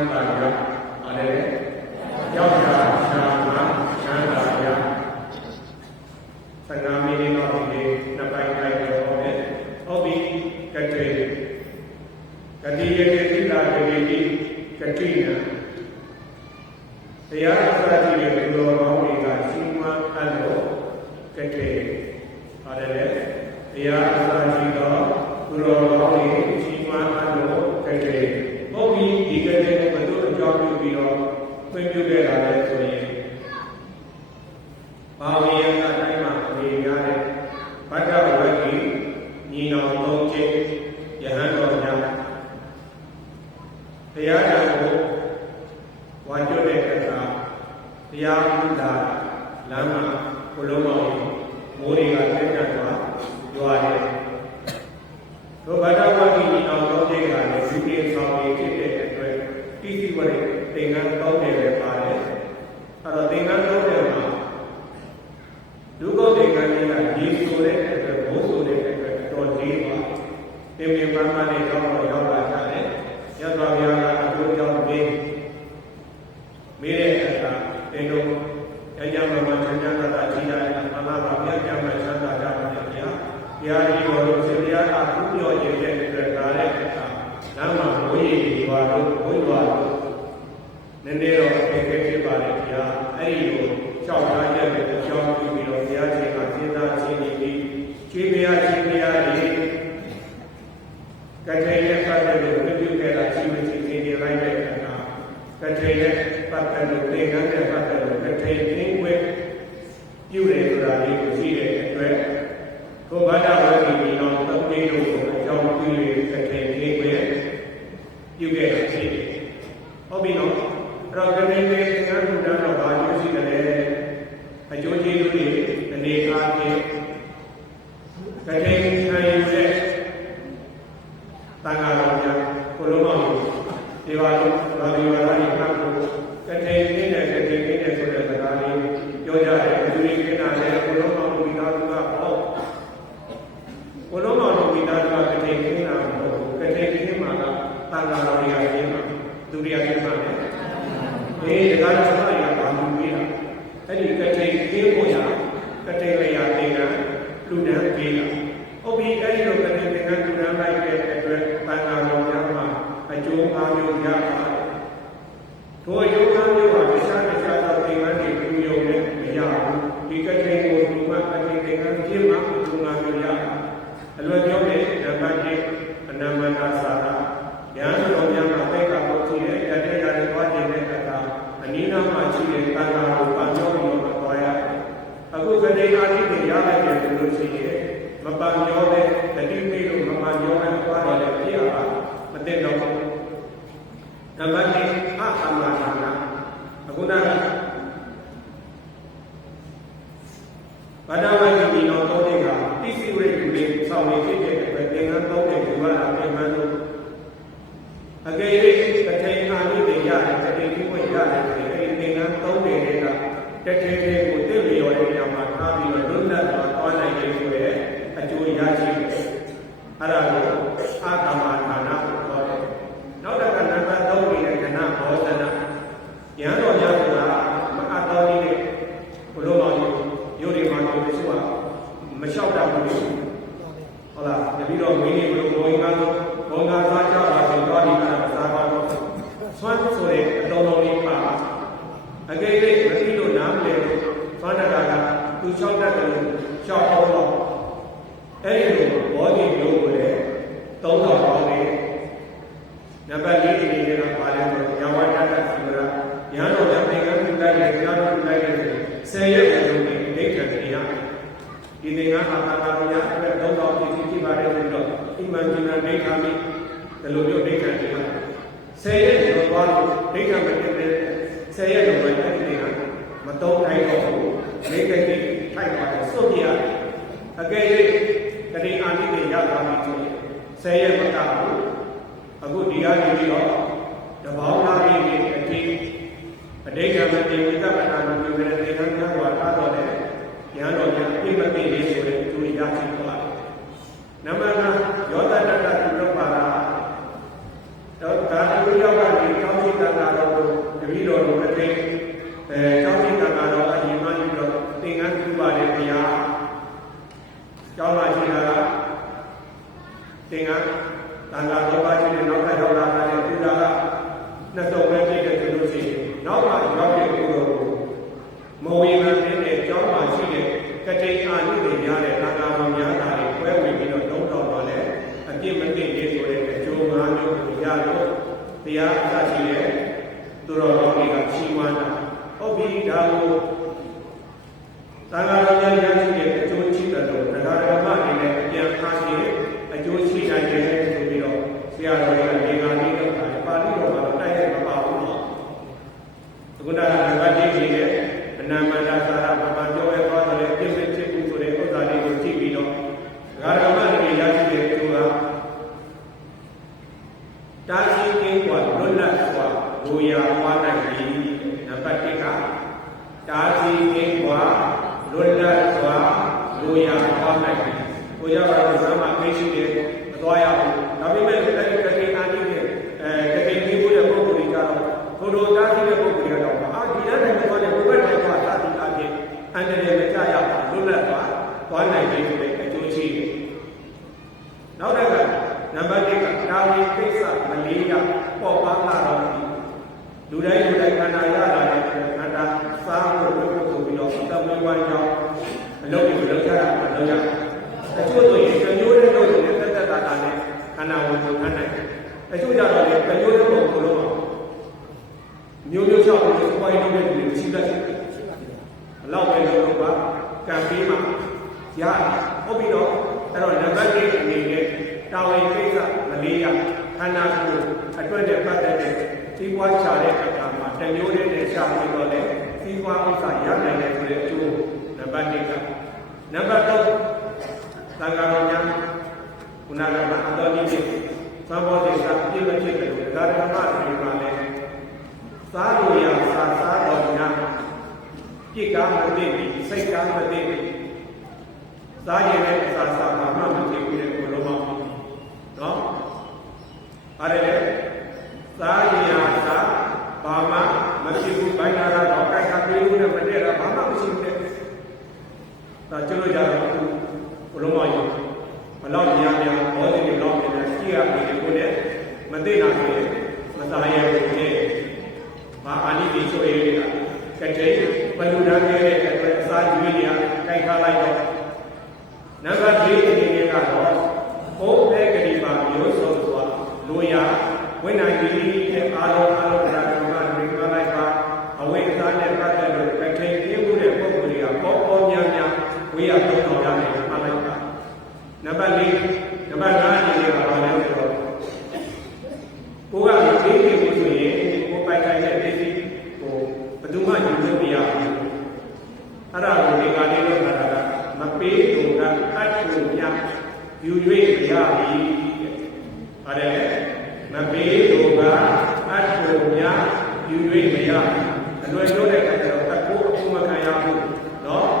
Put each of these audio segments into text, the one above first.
မ်းသာရပါလေရောက်တာရှာတာချမ်းသာရသံဃာမင်းလေးတော်ဒီနှစ်ပိုင်းတိုင်းတော့နဲ့ဟုတ်ပြီကတိကတိရဲ့တိလာကတိကြီးကတိနာတရားအစတိရဲ့ဘုရားတော်တွေကရှင်မအပ်လို့ကတိပါတယ်လေတရားအစတိက ပြီးတော့ဖွင့်ပြခဲ့တာလည်းဆိုရင် တင်တို့ရကြမှာမှာချမ်းသာတာကြီးတာနဲ့မလာပါပြကြမှာချမ်းသာကြပါနဲ့ဗျာ။တရားကြီးတော်တို့စေတရားအမှုပြောရတဲ့အတွက်ဒါလည်းအခါလမ်းမှာဝိရည်ဒီပါတို့ဝိပါတို့နည်းနည်းတော့အခက်အခဲဖြစ်ပါလေဗျာ။အဲ့ဒီ အကျိုးကျေးဇူးတွေအနေအားဖြင့်တကယ်ခံယူတဲ့တန်ခါတော်များကိုလုံးအောင်ဒီပါလို့ဘာဒီဝါဒနဲ့ဖတ်ဖို့တကယ်နည်းနဲ့တကယ်နည်းနဲ့ဆိုတဲ့စကားလေးပြောကြတယ်အကျိုးကျေးဇူးနဲ့ကိုလုံးအောင်မိသားစုကဟောကိုလုံးအောင်မိသားစုကတကယ်နည်းနာမဟုတ်ဘူးတကယ်နည်းမှာကတန်ခါတော်တွေကပြင်မှာသူတွေကပြင်မှာလေဒီကတော့ ဗဒ္ဒဝိကမိနောတောတေကတိစီဝရိကုမေဆောင်နေဖြစ်တဲ့အတွက်သင်္ကန်းသုံးတဲ့ဒီဝါဒအမှန်ဆုံးအကယ်၍ က်ပါတယ်စွတ်ပြရတယ်အကယ်၍တတိအာနိတွေရသွားပြီဆိုရင်ဆယ်ရက်မကဘူးအခုဒီကနေပြီးတော့တဘောင်းသားကြီးတွေအတိအတိတ်ကမတည်ဝိသဗ္ဗနာမပြုတဲ့သေခံများစွာထားတော်တဲ့ဉာဏ်တော်များပြိမသိရေးဆိုတဲ့သူရရှိသွားတယ်။နမကယောသတ္တတပြုလုပ်ပါလားတော့ဒါတူရောက်ကနေကောင်းစီတန်တာတော်ကိုတပည့်တော်တို့အသိအဲကောင်းစီတန်တာတော်အရင် ကျောင်းလာရှိတာကသင်္ကန်းတန်ခါတော်ပါချင်းနဲ့နောက်ထပ်ရောက်လာတဲ့သူတာကနှစ်စုံပဲပြည့်တဲ့သူလို့ရှိရင်နောက်မှရောက်တဲ့သူတို့ကိုမဝေခံတဲ့ကျောင်းမှာရှိတဲ့ကတိအာနုတွေများတဲ့တန်ခါတော်များတာတွေပွဲဝင်ပြီးတော့လုံးတော်တော်လဲအပြစ်မသိသေးဆိုတဲ့အကျိုးငါးမျိုးကိုရတော့တရားအစရှိတဲ့သူတော်ကောင်းတွေကချီးမွမ်းတာဟုတ်ပြီဒါကိုသံဃာတော်များရရှိတဲ့ ဘုဒ္ဓတာရှိတဲ့ပုဂ္ဂိုလ်တွေကတော့အာဒီတဲ့တိုင်းသွားတယ်ဘုရားတိုင်းသွားတာဒီအပြင်အန္တရာယ်မကြရဘူးလွတ်လပ်စွာသွားနိုင်ပြီဆိုတဲ့အကျိုးရှိတယ်နောက်တစ်ခါနံပါတ်1ကတာဝန်ကိစ္စမလေးကပေါ်ပါလာတော့လူတိုင်းလူတိုင်းခန္ဓာရလာတဲ့ခန္ဓာစားဖို့လုပ်ဖို့ဆိုပြီးတော့သဘောဝိုင်းကြောင်းအလုပ်တွေလုပ်ကြတာမလုပ်ကြအချို့ဆိုရင်ကြိုးတဲ့လုပ်နေတဲ့သက်သက်တာတာနဲ့ခန္ဓာဝင်ကိုခန္ဓာအချို့ကြတော့လေကြိုးတဲ့ပုံကိုလုံးအောင်မျိုးမျိုးချောက် ပြီးစပွိုင်းလုပ်တဲ့လူတွေရှိတတ်တယ်ဘလောက်ပဲလုပ်လို့ပါကံပေးမှရတယ်ဟုတ်ပြီတော့အဲ့တော့နံပါတ်1အနေနဲ့တာဝန်ကိစ္စမလေးရခန္ဓာကိုယ်အတွက်နဲ့ပတ်သက်တဲ့စီးပွားချတဲ့အခါမှာတမျိုးနဲ့နဲ့ရှာပြီးတော့လေစီးပွားဥစ္စာရနိုင်တယ်ဆိုတဲ့အကျိုးနံပါတ်1ကနံပါတ်3သံဃာတော်များခုနကမှအတော်ကြီးဖြစ်သဘောတရားပြည့်မဖြစ်တယ်ဒါဓမ္မတွေမှာလ ည်းစားလို့ရစာစားတော်များပြစ်ကားမသိဘူးစိတ်ကားမသိဘူးစားရင်လည်းအစာစားမှာမှမသိဘူးလေဘုလိုမောင်းနော်ပါတယ်လေစားရင်ရစာဘာမှမဖြစ်ဘူးဘိုင်းလာတော့ကြိုက်တာပြေးလို့နဲ့မတည့်တာဘာမှမရှိဘူးတဲ့ဒါကျလို့ကြတော့ဘုလိုမောင်းရင်ဘလောက်များများဘောဓိတွေလောက်နေတယ်ကြည့်ရတယ်ကိုလည်းမသိတာတွေမစားရဘူးတဲ့ဘာအာနိတိဆိုရည်ကကတဲ့ ဘလူဒန်းခဲ့တဲ့အတွက်အစာကျွေးတွေကကြိုက်ထားလိုက်တော့နံပါတ်၄အနေနဲ့ကတော့ဘုဘဲဂတိပါမျိုးစုံစွာလိုရာဝိနိုင်ကြီးတဲ့အာလုံးအာလုံးတရားဓမ္မတွေပြောလိုက်ပါအဝိဇ္ဇာနဲ့ပတ်သက်လို့ကြိုက်ခဲပြမှုတဲ့ပုဂ္ဂိုလ်တွေကပေါ်ပေါ်များများဝိရသုံးတော်ရတယ်မှားလိုက်ပါနံပါတ်၄နံပါတ်၅အနေနဲ့ပါလဲဆိုတော့ကိုကမသိသေးဘူးဆိုရင်ကိုပိုက်တိုင်းတဲ့ပစ္စည်းကိုဘယ်သူမှယူလို့မရဘူးအဲ့ဒါကိုဒီကနေ့တော့ခါတာက မပေးသူကအတ်ကိုမြယူ၍ရပြီတဲ့အဲ့ဒါမပေးသူကအတ်ကိုမြယူ၍မရအလွယ်ပြောတဲ့အခါကျတော့တကူအမှုမခံရဘူးနော်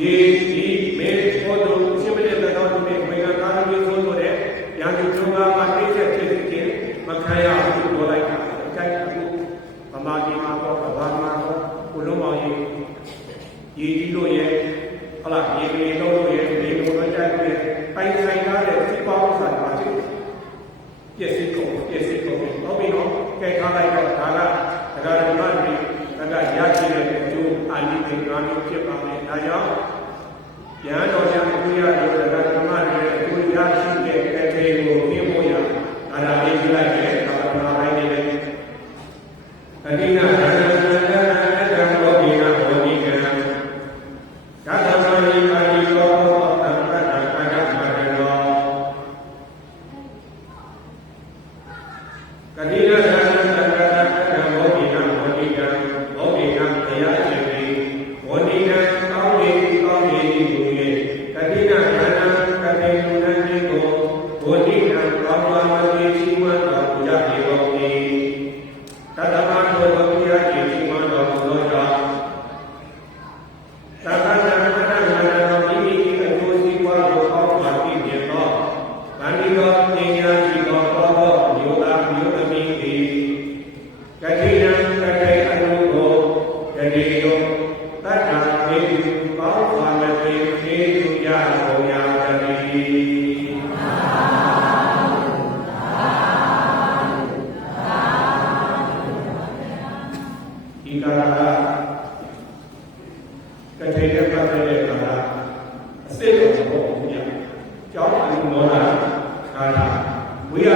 ယေဒီမေဖို့သူရှိမတဲ့တော်သူတွေဝေကကားမျိုးဆိုဆိုတဲ့ရာဇူကျုံကမှတိကျဖြစ်ဖြစ်မခံရဘူးပြောလိုက်တာအကြိုက်ဘူးဗမာပြည်မှာတော့ဗမာမှာတော့ကိုလုံးမောင်ကြီးရည်ကြီး အာဏာသိမ်းလိုက်တဲ့ကာမနာပိုင်းတွေနဲ့တတိယ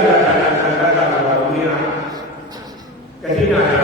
တာတာတာတာတာဝိရကတိနာ